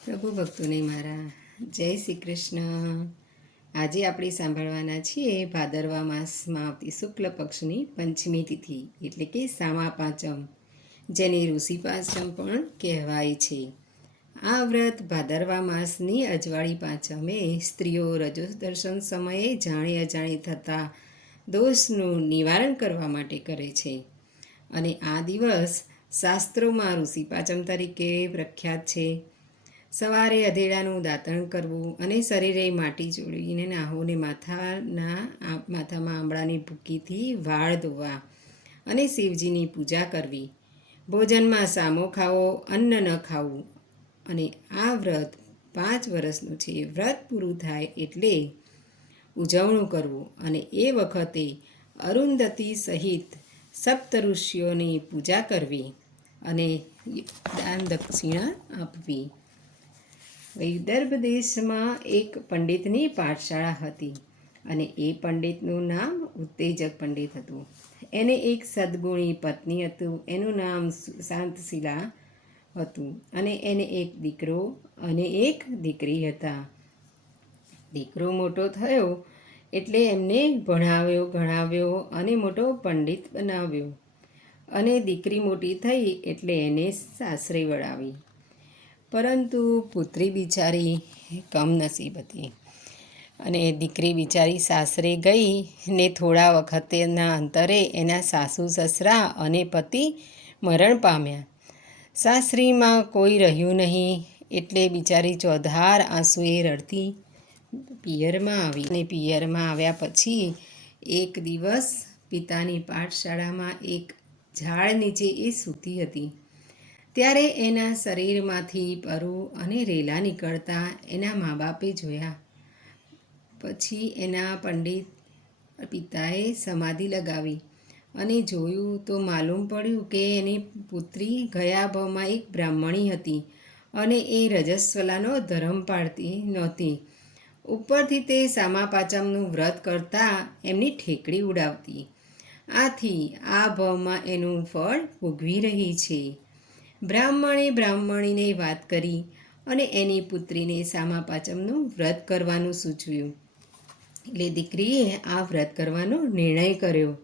પ્રભુ ભક્તોને મારા જય શ્રી કૃષ્ણ. આજે આપણે સાંભળવાના છીએ ભાદરવા માસમાં આવતી શુક્લ પક્ષની પંચમી તિથિ એટલે કે સામા પાંચમ, જેને ઋષિ પાંચમ પણ કહેવાય છે. આ વ્રત ભાદરવા માસની અજવાળી પાંચમે સ્ત્રીઓ રજો દર્શન સમયે જાણે અજાણે થતા દોષનું નિવારણ કરવા માટે કરે છે. અને આ દિવસ શાસ્ત્રોમાં ઋષિ પાંચમ તરીકે પ્રખ્યાત છે. સવારે અધેડાનું દાંતણ કરવું અને શરીરે માટી જોડીને નાહોને માથામાં આંબળાની ભૂકીથી વાળ ધોવા અને શિવજીની પૂજા કરવી. ભોજનમાં સામો ખાવો, અન્ન ન ખાવું. અને આ વ્રત 5 વર્ષનું છે. વ્રત પૂરું થાય એટલે ઉજવણું કરવું અને એ વખતે અરુંધતી સહિત સપ્ત ઋષિઓની પૂજા કરવી અને દાન દક્ષિણા આપવી. વિદર્ભ દેશમાં એક પંડિતની પાઠશાળા હતી અને એ પંડિતનું નામ ઉત્તેજક પંડિત હતું. એને એક સદગુણી પત્ની હતું. એનું નામ શાંતશીલા હતું અને એને એક દીકરો અને એક દીકરી હતા. દીકરો મોટો થયો એટલે એમને ભણાવ્યો ગણાવ્યો અને મોટો પંડિત બનાવ્યો. અને દીકરી મોટી થઈ એટલે એને સાસરે વળાવી. પરંતુ પુત્રી બિચારી કમનસીબ હતી અને દીકરી બિચારી સાસરે ગઈ ને થોડા વખતના અંતરે એના સાસુ સસરા અને પતિ મરણ પામ્યા. સાસરીમાં કોઈ રહ્યું નહીં એટલે બિચારી ચોધાર આંસુએ રડતી પિયરમાં આવી. અને પિયરમાં આવ્યા પછી એક દિવસ પિતાની પાઠશાળામાં એક ઝાડ નીચે એ સૂતી હતી. ત્યારે એના શરીરમાંથી પરુ અને રેલા નીકળતા એના મા બાપે જોયા. પછી એના પંડિત પિતાએ સમાધિ લગાવી અને જોયું તો માલુમ પડ્યું કે એની પુત્રી ગયા ભાવમાં એક બ્રાહ્મણી હતી અને એ રજસ્વલાનો ધર્મ પાળતી નહોતી. ઉપરથી તે સામા પાંચમનું વ્રત કરતાં એમની ઠેકડી ઉડાવતી. આથી આ ભાવમાં એનું ફળ ભોગવી રહી છે. બ્રાહ્મણે બ્રાહ્મણીને વાત કરી અને એની પુત્રીને સામા પાંચમનું વ્રત કરવાનું સૂચવ્યું. એટલે દીકરીએ આ વ્રત કરવાનો નિર્ણય કર્યો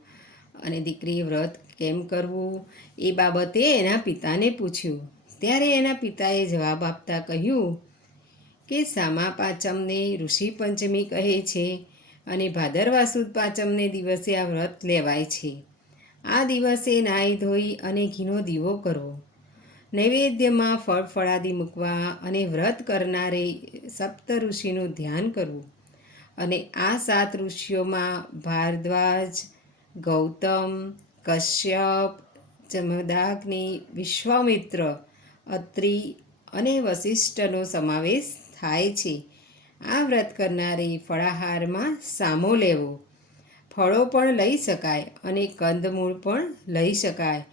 અને દીકરીએ વ્રત કેમ કરવું એ બાબતે એના પિતાને પૂછ્યું. ત્યારે એના પિતાએ જવાબ આપતા કહ્યું કે સામા પાંચમને ઋષિ પંચમી કહે છે અને ભાદરવા સુદ પાંચમને દિવસે આ વ્રત લેવાય છે. આ દિવસે નાહી ધોઈ અને ઘીનો દીવો કરવો, નૈવેદ્યમાં ફળ ફળાદી મૂકવા અને વ્રત કરનારે સપ્ત ઋષિનું ધ્યાન કરવું. અને આ 7 ઋષિઓમાં ભારદ્વાજ, ગૌતમ, કશ્યપ, જમદાગ્નિ, વિશ્વામિત્ર, અત્રિ અને વશિષ્ઠનો સમાવેશ થાય છે. આ વ્રત કરનારે ફળાહારમાં સામો લેવો. ફળો પણ લઈ શકાય અને કંદમૂળ પણ લઈ શકાય.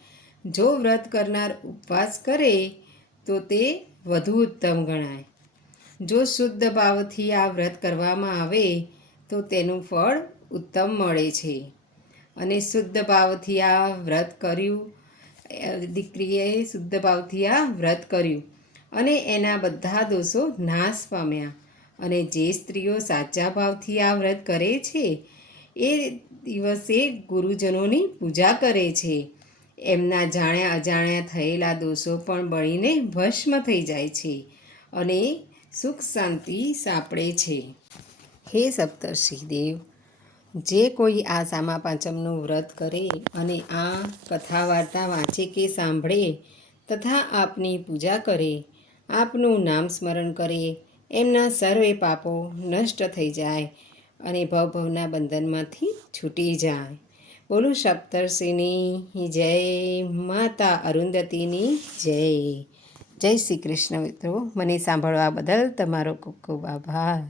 જો વ્રત કરનાર ઉપવાસ કરે તો તે વધુ ઉત્તમ ગણાય. જો શુદ્ધ ભાવથી આ વ્રત કરવામાં આવે તો તેનું ફળ ઉત્તમ મળે છે. અને શુદ્ધ ભાવથી આ વ્રત કર્યું, દીકરીએ શુદ્ધ ભાવથી આ વ્રત કર્યું અને એના બધા દોષો નાશ પામ્યા. અને જે સ્ત્રીઓ સાચા ભાવથી આ વ્રત કરે છે એ દિવસે ગુરુજનોની પૂજા કરે છે. એમના જાણ્યા અજાણ્યા થયેલા દોષો પણ બળીને ભસ્મ થઈ જાય છે અને સુખ શાંતિ સાંપડે છે. હે સપ્તર્ષિ દેવ, જે કોઈ આ સામા પાંચમનું વ્રત કરે અને આ કથા વાર્તા વાંચે કે સાંભળે તથા આપની પૂજા કરે, આપનું નામ સ્મરણ કરે, એમના સર્વે પાપો નષ્ટ થઈ જાય અને ભવભવના બંધનમાંથી છૂટી જાય. બોલું સપ્તર્ષિની જય, માતા અરુંધતીની જય. જય શ્રી કૃષ્ણ. મિત્રો, મને સાંભળવા બદલ તમારો ખૂબ ખૂબ આભાર.